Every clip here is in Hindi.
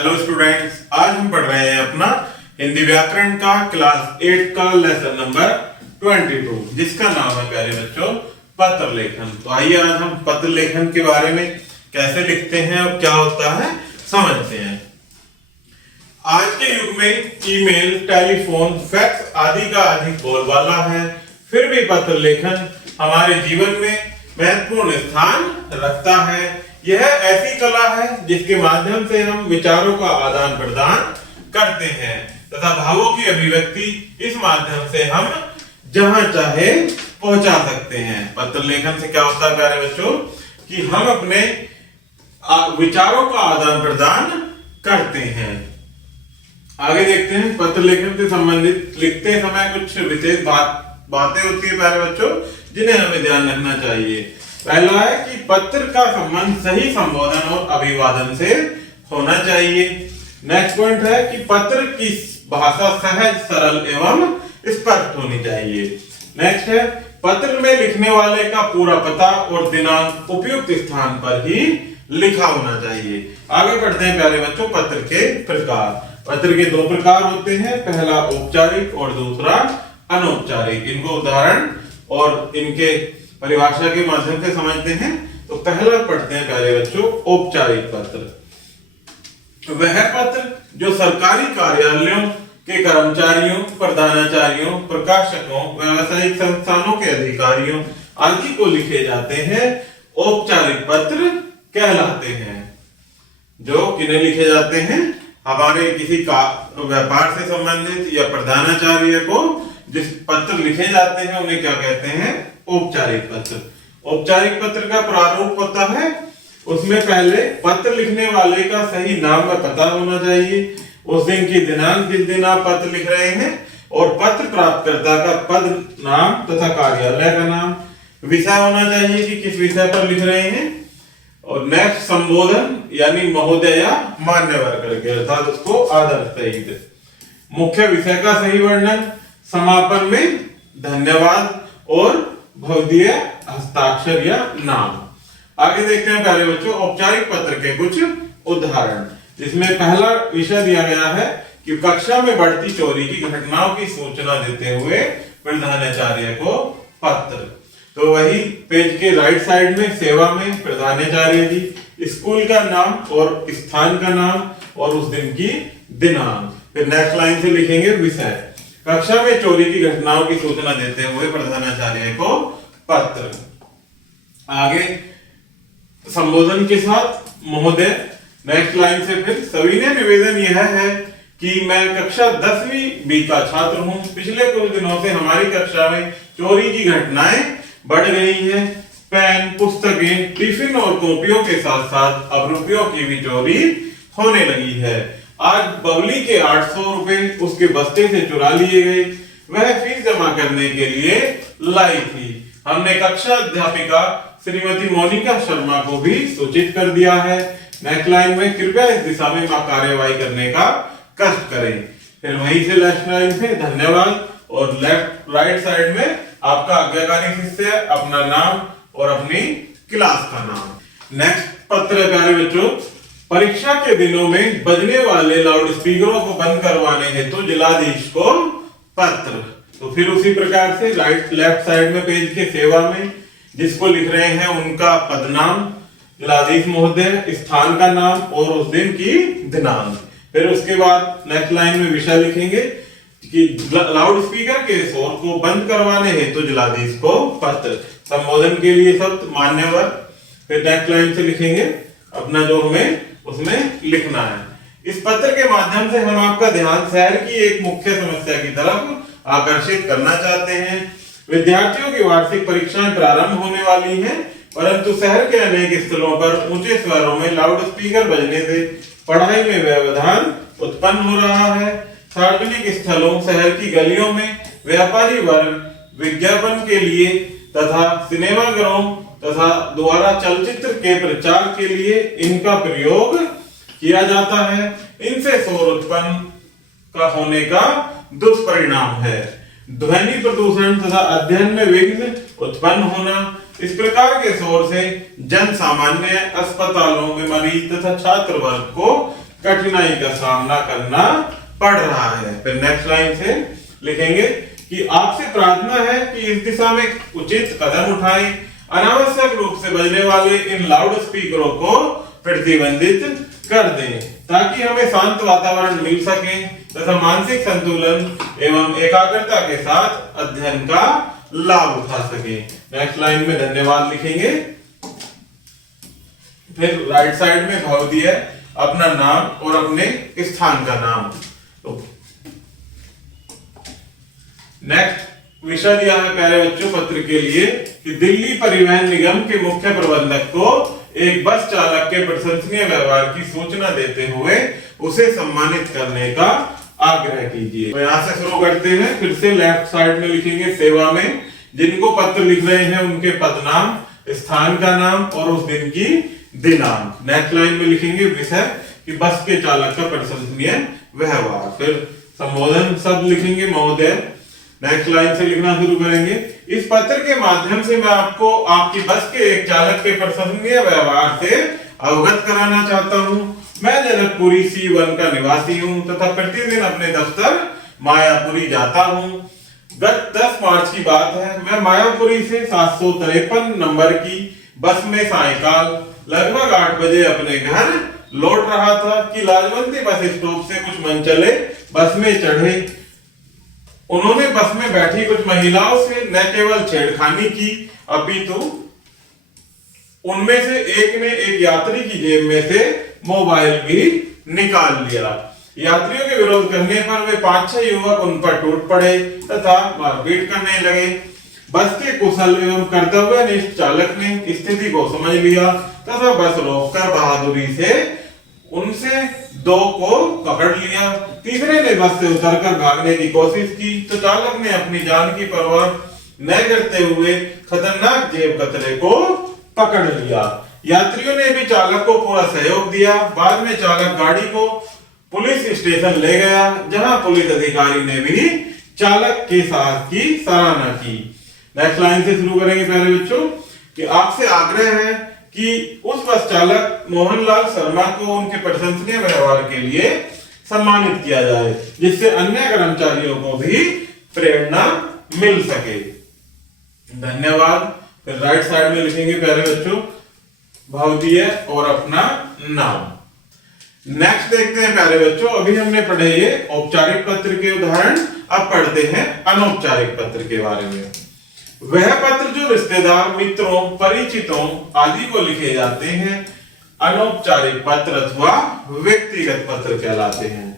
हेलो स्टूडेंट्स, आज हम पढ़ रहे हैं अपना हिंदी व्याकरण का क्लास 8 का लेसन नंबर 22, जिसका नाम है प्यारे बच्चों पत्र लेखन। तो आइए आज हम पत्र लेखन के बारे में कैसे लिखते हैं और क्या होता है समझते हैं। आज के युग में ईमेल, टेलीफोन, फैक्स आदि का अधिक बोलबाला है, फिर भी पत्र लेखन हमारे जीवन में महत्वपूर्ण स्थान रखता है। यह ऐसी कला है जिसके माध्यम से हम विचारों का आदान प्रदान करते हैं तथा भावों की अभिव्यक्ति इस माध्यम से हम जहां चाहे पहुंचा सकते हैं। पत्र लेखन से क्या होता है प्यारे बच्चों कि हम अपने विचारों का आदान प्रदान करते हैं। आगे देखते हैं पत्र लेखन से संबंधित लिखते समय कुछ विशेष बातें होती है प्यारे बच्चों, जिन्हें हमें ध्यान रखना चाहिए। पहला है कि पत्र का संबंध सही संबोधन और अभिवादन से होना चाहिए। नेक्स्ट पॉइंट है कि पत्र की भाषा सहज, सरल एवं स्पष्ट होनी चाहिए। नेक्स्ट है पत्र में लिखने वाले का पूरा पता और दिनांक उपयुक्त स्थान पर ही लिखा होना चाहिए। आगे बढ़ते हैं प्यारे बच्चों पत्र के प्रकार। पत्र के दो प्रकार होते हैं, पहला औपचारिक और दूसरा अनौपचारिक। इनको उदाहरण और इनके परिभाषा के माध्यम से समझते हैं। तो पहला पढ़ते हैं प्यारे बच्चों औपचारिक पत्र। वह पत्र जो सरकारी कार्यालयों के कर्मचारियों, प्रधानाचार्यों, प्रकाशकों, व्यावसायिक संस्थानों के अधिकारियों आदि को लिखे जाते हैं औपचारिक पत्र कहलाते हैं। जो किन्हें लिखे जाते हैं, हमारे किसी का व्यापार से संबंधित या प्रधानाचार्य को जिस पत्र लिखे जाते हैं उन्हें क्या कहते हैं, औपचारिक पत्र। औपचारिक पत्र का प्रारूप होता है, उसमें पहले पत्र लिखने वाले का सही नाम व पता होना चाहिए, उस दिन की दिनांक जिस दिन आप पत्र लिख रहे हैं, और पत्र प्राप्तकर्ता का पद नाम तथा कार्यालय का नाम, विषय होना चाहिए कि किस विषय पर लिख रहे हैं, और नेक्स्ट संबोधन यानी महोदय या मान्यवर करके, अर्थात उसको आदर सहित, मुख्य विषय का सही वर्णन, समापन में धन्यवाद और भवदीय हस्ताक्षर या नाम। आगे देखते हैं प्यारे बच्चों औपचारिक पत्र के कुछ उदाहरण, जिसमें पहला विषय दिया गया है कि कक्षा में बढ़ती चोरी की घटनाओं की सूचना देते हुए प्रधानाचार्य को पत्र। तो वही पेज के राइट साइड में सेवा में प्रधानाचार्य जी, स्कूल का नाम और स्थान का नाम और उस दिन की दिनांक। फिर नेक्स्ट लाइन से लिखेंगे विषय, कक्षा में चोरी की घटनाओं की सूचना देते हुए प्रधानाचार्य को पत्र। आगे संबोधन के साथ महोदय। नेक्स्ट लाइन से फिर सविनय निवेदन यह है कि मैं कक्षा 10वीं बी का छात्र हूं, पिछले कुछ दिनों से हमारी कक्षा में चोरी की घटनाएं बढ़ गई हैं। पेन, पुस्तकें, टिफिन और कॉपियों के साथ साथ अब रुपयों की भी चोरी होने लगी है। आज बबली के 800 रुपए उसके बस्ते से चुरा लिए गए, वह फीस जमा करने के लिए लाई थी। हमने कक्षा अध्यापिका श्रीमती मोनिका शर्मा को भी सूचित कर दिया है। नेक्स्ट लाइन में कृपया इस दिशा में कार्यवाही करने का कष्ट करें। फिर वहीं से लेफ्ट लाइन से धन्यवाद और लेफ्ट राइट साइड में आपका आज्ञाकारी शिष्य, अपना नाम और अपनी क्लास का नाम। नेक्स्ट पत्र प्यारे बच्चों, परीक्षा के दिनों में बजने वाले लाउड स्पीकरों को बंद करवाने हेतु जिलाधीश को पत्र। तो फिर उसी प्रकार से राइट लेफ्ट साइड में पेज के सेवा में जिसको लिख रहे हैं उनका पदनाम, जिलाधीश महोदय, स्थान का नाम और उस दिन की दिनांक। फिर उसके बाद नेक्स्ट लाइन में विषय लिखेंगे कि लाउड स्पीकर के शोर को बंद करवाने हेतु जिलाधीश को पत्र। संबोधन के लिए शब्द मान्यवर। फिर नेक्स्ट लाइन से लिखेंगे अपना जो हमें उसमें लिखना है। इस पत्र के माध्यम से हम आपका ध्यान शहर की एक मुख्य समस्या की तरफ आकर्षित करना चाहते हैं। विद्यार्थियों की वार्षिक परीक्षाएं प्रारंभ होने वाली हैं, परंतु शहर के अनेक स्थलों पर ऊंचे शहरों में लाउड स्पीकर बजने से पढ़ाई में व्यवधान उत्पन्न हो रहा है। सार्वजनिक स्थलों, शहर की गलियों में व्यापारी वर्ग विज्ञापन के लिए तथा सिनेमाघरों तथा द्वारा चलचित्र के प्रचार के लिए इनका प्रयोग किया जाता है। इनसे शोर उत्पन्न का होने का दुष्परिणाम है ध्वनि प्रदूषण तथा अध्ययन में विघ्न उत्पन्न होना। इस प्रकार के शोर से जन सामान्य, अस्पतालों में मरीज तथा छात्र वर्ग को कठिनाई का सामना करना पड़ रहा है। फिर नेक्स्ट लाइन से लिखेंगे कि आपसे प्रार्थना है कि इस दिशा में उचित कदम उठाएं, अनावश्यक रूप से बजने वाले इन लाउड स्पीकरों को प्रतिबंधित कर दें ताकि हमें शांत वातावरण मिल सके तथा मानसिक संतुलन एवं एकाग्रता के साथ अध्ययन का लाभ उठा सके। नेक्स्ट लाइन में धन्यवाद लिखेंगे। फिर राइट साइड में भाव दिया है अपना नाम और अपने स्थान का नाम। तो नेक्स्ट विषय दिया है प्यारे बच्चों पत्र के लिए कि दिल्ली परिवहन निगम के मुख्य प्रबंधक को एक बस चालक के प्रशंसनीय व्यवहार की सूचना देते हुए उसे सम्मानित करने का आग्रह कीजिए। तो यहां से शुरू करते हैं। फिर से लेफ्ट साइड में लिखेंगे सेवा में जिनको पत्र लिख रहे हैं उनके पद नाम, स्थान का नाम और उस दिन की दिनांक। नेक्स्ट लाइन में लिखेंगे विषय कि बस के चालक का प्रशंसनीय व्यवहार। फिर संबोधन शब्द लिखेंगे महोदय। नेक्स्ट लाइन से लिखना शुरू करेंगे। इस पत्र के माध्यम से मैं आपको आपकी बस के एक चालक के प्रशंसनीय व्यवहार से अवगत कराना चाहता हूं। मैं जनकपुरी C1 का निवासी हूं तथा प्रतिदिन अपने दफ्तर मायापुरी जाता हूं। गत 10 मार्च की बात है, मैं मायापुरी से 753 नंबर की बस में सायंकाल लगभग 8 बजे अपने घर लौट रहा था कि लाजवंती बस स्टॉप से कुछ मनचले बस में चढ़े। उन्होंने बस में बैठी कुछ महिलाओं से न केवल छेड़खानी की अपितु उनमें से एक ने एक यात्री की जेब में से मोबाइल भी निकाल लिया। यात्रियों के विरोध करने पर वे 5-6 युवक उन पर टूट पड़े तथा मारपीट करने लगे। बस के कुशल एवं कर्तव्यनिष्ठ चालक ने स्थिति को समझ लिया तथा बस रोककर बहादुरी से उनसे 2 को पकड़ लिया। तीसरे ने बस से उतरकर भागने की कोशिश की तो चालक ने अपनी जान की परवाह न करते हुए खतरनाक जेब कतरे को पकड़ लिया। यात्रियों ने भी चालक को पूरा सहयोग दिया। बाद में चालक गाड़ी को पुलिस स्टेशन ले गया जहां पुलिस अधिकारी ने भी चालक के साहस की सराहना की। नेक्स्ट लाइन से शुरू करेंगे प्यारे बच्चों कि आपसे आग्रह है कि उस बस चालक मोहनलाल शर्मा को उनके प्रशंसनीय व्यवहार के लिए सम्मानित किया जाए जिससे अन्य कर्मचारियों को भी प्रेरणा मिल सके। धन्यवाद। फिर राइट साइड में लिखेंगे प्यारे बच्चों भावतीय और अपना नाम। नेक्स्ट देखते हैं प्यारे बच्चों, अभी हमने पढ़े ये औपचारिक पत्र के उदाहरण, अब पढ़ते हैं अनौपचारिक पत्र के बारे में। वह पत्र जो रिश्तेदार, मित्रों, परिचितों आदि को लिखे जाते हैं अनौपचारिक पत्र अथवा व्यक्तिगत पत्र कहलाते हैं।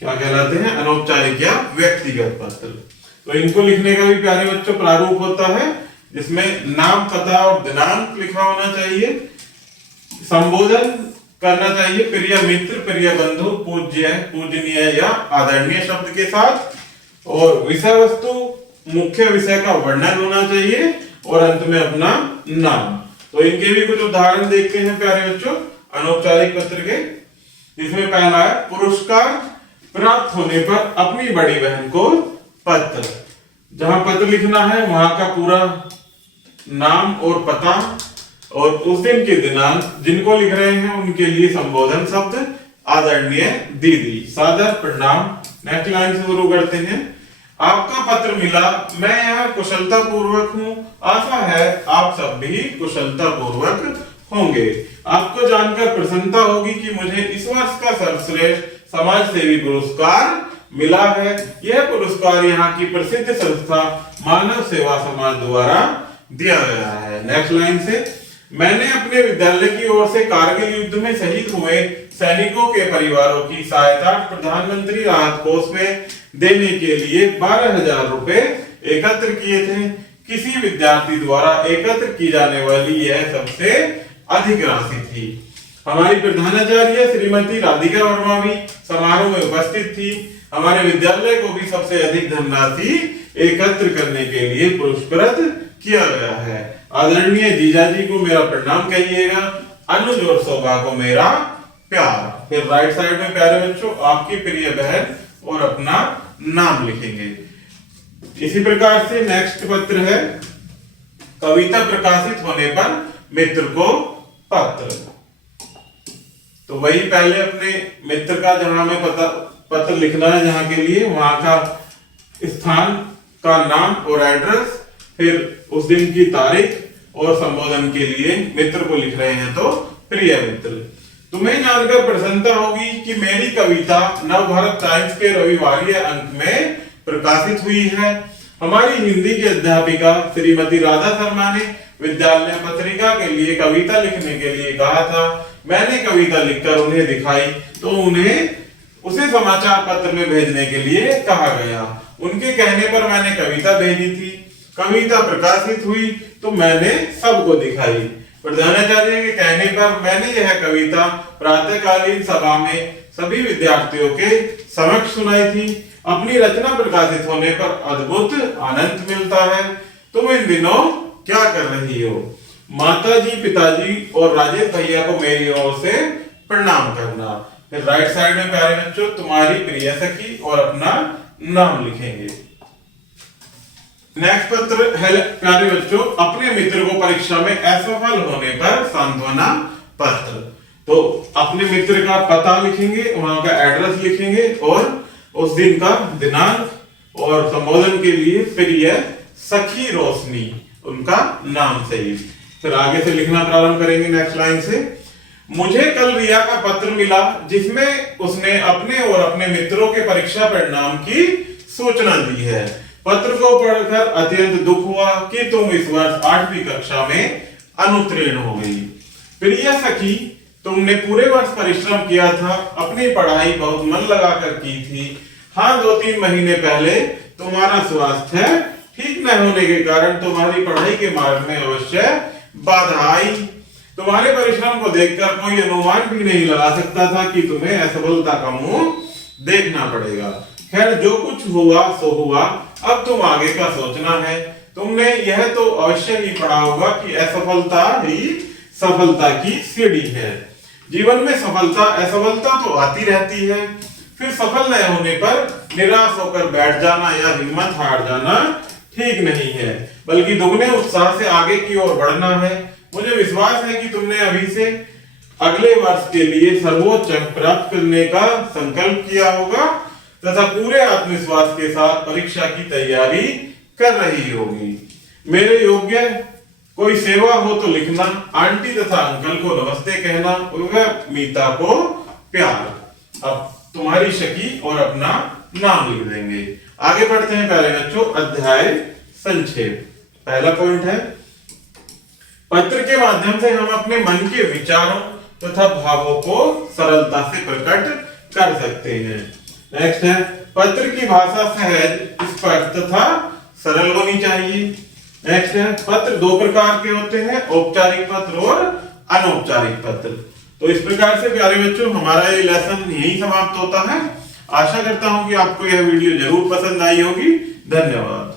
क्या कहलाते हैं? अनौपचारिक या व्यक्तिगत पत्र। तो इनको लिखने का भी प्यारे बच्चों प्रारूप होता है जिसमें नाम, पता और दिनांक लिखा होना चाहिए। संबोधन करना चाहिए प्रिय मित्र, प्रिय बंधु, पूज्य, पूजनीय या आदरणीय शब्द के साथ। और विषय वस्तु, मुख्य विषय का वर्णन होना चाहिए और अंत में अपना नाम। तो इनके भी कुछ उदाहरण देखते हैं प्यारे बच्चों अनौपचारिक पत्र के। इसमें पहला है पुरस्कार प्राप्त होने पर अपनी बड़ी बहन को पत्र। जहां पत्र लिखना है वहां का पूरा नाम और पता और उस दिन की दिनांक, जिनको लिख रहे हैं उनके लिए संबोधन शब्द आदरणीय दीदी, सादर प्रणाम। नेक्स्ट लाइन से शुरू करते हैं। आपका पत्र मिला, मैं यहाँ कुशलता पूर्वक हूँ, आशा है आप सब भी कुशलता पूर्वक होंगे। आपको जानकर प्रसन्नता होगी कि मुझे इस वर्ष का सर्वश्रेष्ठ समाज सेवी पुरस्कार मिला है। यह पुरस्कार यहाँ की प्रसिद्ध संस्था मानव सेवा समाज द्वारा दिया गया है। नेक्स्ट लाइन से, मैंने अपने विद्यालय की ओर से कारगिल युद्ध में शहीद हुए सैनिकों के परिवारों की सहायता प्रधानमंत्री राहत कोष में देने के लिए 12,000 रुपए एकत्र किए थे। किसी विद्यार्थी द्वारा एकत्र की जाने वाली यह सबसे अधिक राशि थी। हमारी प्रधानाचार्य श्रीमती राधिका वर्मा भी समारोह में उपस्थित थी। हमारे विद्यालय को भी सबसे अधिक धनराशि एकत्र करने के लिए पुरस्कृत किया गया है। आदरणीय जीजा जी को मेरा प्रणाम कहिएगा, अनुज और शोभा को मेरा प्यार। फिर राइट साइड में प्यारे बच्चों आपकी प्रिय बहन और अपना नाम लिखेंगे। इसी प्रकार से नेक्स्ट पत्र है कविता प्रकाशित होने पर मित्र को पत्र। तो वही पहले अपने मित्र का जहां हमें पत्र लिखना है, जहां के लिए वहां का स्थान का नाम और एड्रेस, फिर उस दिन की तारीख और संबोधन के लिए मित्र को लिख रहे हैं तो प्रिय मित्र। तुम्हें जानकर प्रसन्नता होगी कि मेरी कविता नवभारत टाइम्स के रविवारीय अंक में प्रकाशित हुई है। हमारी हिंदी की अध्यापिका श्रीमती राधा शर्मा ने विद्यालय पत्रिका के लिए कविता लिखने के लिए कहा था। मैंने कविता लिखकर उन्हें दिखाई तो उन्हें उसे समाचार पत्र में भेजने के लिए कहा गया। उनके कहने पर मैंने कविता भेजी थी। कविता प्रकाशित हुई तो मैंने सबको दिखाई। प्रधानाचार्य के कहने पर मैंने यह कविता प्रातःकालीन सभा में सभी विद्यार्थियों के समक्ष सुनाई थी। अपनी रचना प्रकाशित होने पर अद्भुत आनंद मिलता है। तुम इन दिनों क्या कर रही हो? माताजी, पिताजी और राजेश भैया को मेरी ओर से प्रणाम करना। फिर राइट साइड में प्यारे बच्चों तुम्हारी प्रिय सखी और अपना नाम लिखेंगे। नेक्स्ट पत्र है प्यारे बच्चों, अपने मित्र को परीक्षा में असफल होने पर सांत्वना पत्र। तो अपने मित्र का पता लिखेंगे, वहां का एड्रेस लिखेंगे और उस दिन का दिनांक और संबोधन के लिए प्रिय सखी रोशनी, उनका नाम सही। फिर आगे से लिखना प्रारंभ करेंगे नेक्स्ट लाइन से। मुझे कल रिया का पत्र मिला जिसमें उसने अपने और अपने मित्रों के परीक्षा परिणाम की सूचना दी है। पत्र को पढ़कर अत्यंत दुख हुआ कि तुम इस वर्ष 8वीं कक्षा में अनुत्तीर्ण हो गई। प्रिय सखी, तुमने पूरे वर्ष परिश्रम किया था, अपनी पढ़ाई बहुत मन लगाकर की थी। हाँ, 2-3 महीने पहले तुम्हारा स्वास्थ्य ठीक न होने के कारण तुम्हारी पढ़ाई के मार्ग में अवश्य बाधा आई। तुम्हारे परिश्रम को देखकर कोई अनुमान भी नहीं लगा सकता था कि तुम्हें असफलता का मुंह देखना पड़ेगा। खैर, जो कुछ हुआ सो हुआ, अब तुम आगे का सोचना है। तुमने यह तो अवश्य ही पढ़ा होगा कि असफलता ही सफलता की सीढ़ी है। जीवन में सफलता असफलता तो आती रहती है, फिर सफल न होने पर निराश होकर बैठ जाना या हिम्मत हार जाना ठीक नहीं है, बल्कि दुगने उत्साह से आगे की ओर बढ़ना है। मुझे विश्वास है कि तुमने अभी से अगले वर्ष के लिए सर्वोच्च अंक प्राप्त करने का संकल्प किया होगा तथा पूरे आत्मविश्वास के साथ परीक्षा की तैयारी कर रही होगी। मेरे योग्य कोई सेवा हो तो लिखना। आंटी तथा अंकल को नमस्ते कहना और मीता को प्यार। अब तुम्हारी सखी और अपना नाम लिख देंगे। आगे बढ़ते हैं प्यारे बच्चों, अध्याय संक्षेप। पहला पॉइंट है, पत्र के माध्यम से हम अपने मन के विचारों तथा भावों को सरलता से प्रकट कर सकते हैं। नेक्स्ट है, पत्र की भाषा सहज, स्पष्ट तथा सरल होनी चाहिए। नेक्स्ट है, पत्र 2 प्रकार के होते हैं, औपचारिक पत्र और अनौपचारिक पत्र। तो इस प्रकार से प्यारे बच्चों हमारा ये लेसन यही समाप्त होता है। आशा करता हूं कि आपको यह वीडियो जरूर पसंद आई होगी। धन्यवाद।